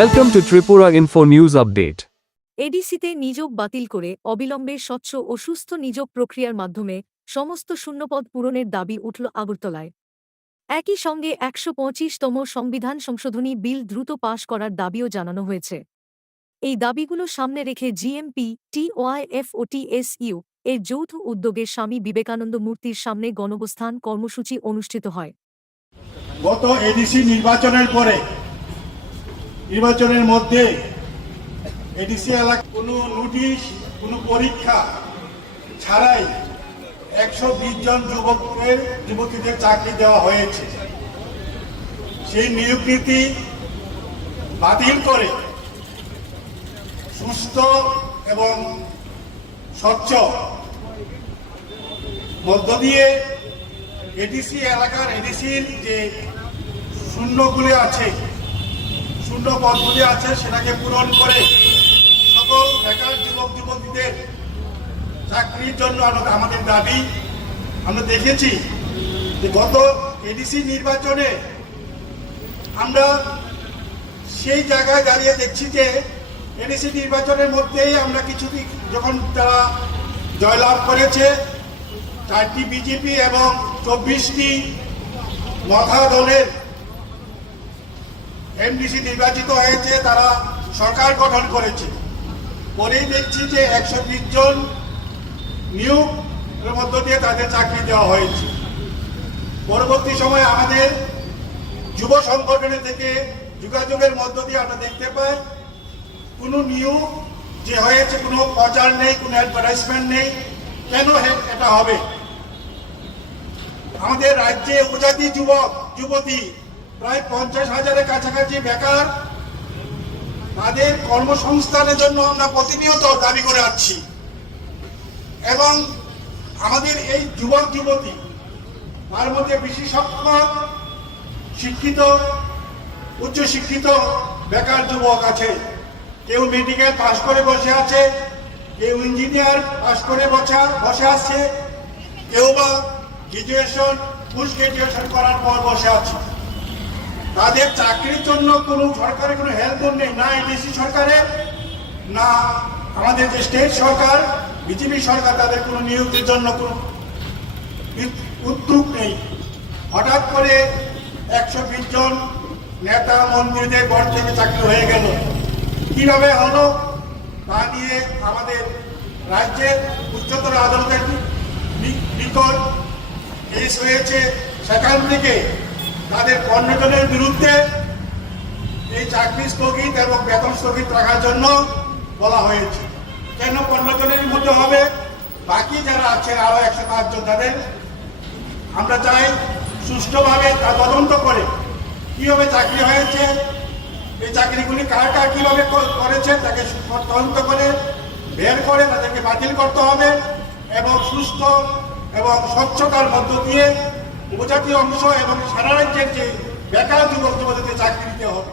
Welcome to Tripura Info News Update. এডিসিতে নিয়োগ বাতিল করে অবিলম্বে স্বচ্ছ ও সুস্থ নিয়োগ প্রক্রিয়ার মাধ্যমে সমস্ত শূন্যপদ পূরণের দাবি উঠল আগরতলায়। একই সঙ্গে ১২৫তম সংবিধান সংশোধনী বিল দ্রুত পাশ করার দাবিও জানানো হয়েছে। এই দাবিগুলো সামনে রেখে জিএমপি, টিওআইএফ ও টিএসইউ এর যৌথ উদ্যোগে স্বামী বিবেকানন্দ মূর্তির সামনে গণঅবস্থান কর্মসূচি অনুষ্ঠিত হয়। গত এডিসি নির্বাচনের পরে নির্বাচনের মধ্যে এডিসি এলাকা কোনো নোটিশ কোনো পরীক্ষা ছাড়াই ১২০ জন যুবতীদের চাকরি দেওয়া হয়েছে। সেই নিয়োগ নীতি বাতিল করে সুস্থ এবং স্বচ্ছ মধ্য দিয়ে এডিসি এলাকার এডিসির যে শূন্যগুলি আছে, শূন্য পদগুলি আছে, সেটাকে পূরণ করে সকল বেকার যুবক যুবতীদের চাকরির জন্য আমাদের দাবি। আমরা দেখেছি যে গত এডিসি নির্বাচনে আমরা সেই জায়গায় দাঁড়িয়ে দেখছি যে এডিসি নির্বাচনের মধ্যেই আমরা কিছুদিন যখন তারা জয়লাভ করেছে, 4টি বিজেপি এবং 24টি মথা দলের এমডিসি নির্বাচিত হয়েছে, তারা সরকার গঠন করেছে। পরেই দেখছি যে 120 জন নিয়োগের মধ্য দিয়ে তাদের চাকরি দেওয়া হয়েছে। পরবর্তী সময়ে আমাদের যুব সংগঠনে থেকে যোগাযোগের মধ্য দিয়ে আমরা দেখতে পাই কোনো নিয়োগ যে হয়েছে, কোনো প্রচার নেই, কোনো অ্যাডভার্টাইজমেন্ট নেই। কেন এটা হবে? আমাদের রাজ্যে উপজাতি যুবক যুবতী প্রায় 50,000-এর কাছাকাছি বেকার। তাদের কর্মসংস্থানের জন্য আমরা প্রতিনিয়ত দাবি করে আসছি এবং আমাদের এই যুবক যুবতী তার মধ্যে বেশি সংখ্যক শিক্ষিত, উচ্চশিক্ষিত বেকার যুবক আছে। কেউ মেডিকেল পাশ করে বসে আছে, কেউ ইঞ্জিনিয়ার পাশ করে বসে আছে, কেউ বা গ্রাজুয়েশন, পোস্ট গ্রাজুয়েশন করার পর বসে আছে। তাদের চাকরির জন্য কোনো সরকারের কোনো হেল্প নেই, না এডিসি সরকারের, না আমাদের যে স্টেট সরকার বিজেপি সরকার, তাদের কোনো নিয়োগের জন্য কোনো উদ্যোগ নেই। হঠাৎ করে 120 জন নেতা মন্ত্রীদের ঘর থেকে চাকরি হয়ে গেল। কিভাবে হলো তা নিয়ে আমাদের রাজ্যের উচ্চতর আদালতের নিকট কেস হয়েছে। সেখান থেকে তাদের 15 জনের বিরুদ্ধে এই চাকরি স্থগিত এবং বেতন স্থগিত রাখার জন্য বলা হয়েছে। কেন 15 জনের মধ্যে হবে? বাকি যারা আছে আরো 105 জন, তাদের আমরা চাই সুষ্ঠুভাবে তা তদন্ত করে কিভাবে চাকরি হয়েছে, এই চাকরিগুলি কার কার কিভাবে করেছে তাকে তদন্ত করে বের করে তাদেরকে বাতিল করতে হবে এবং সুস্থ এবং স্বচ্ছতার মধ্য দিয়ে উপজাতি অংশ এবং সারা রাজ্যের যে বেকার যুবক যুবতীদের চাকরি দিতে হবে।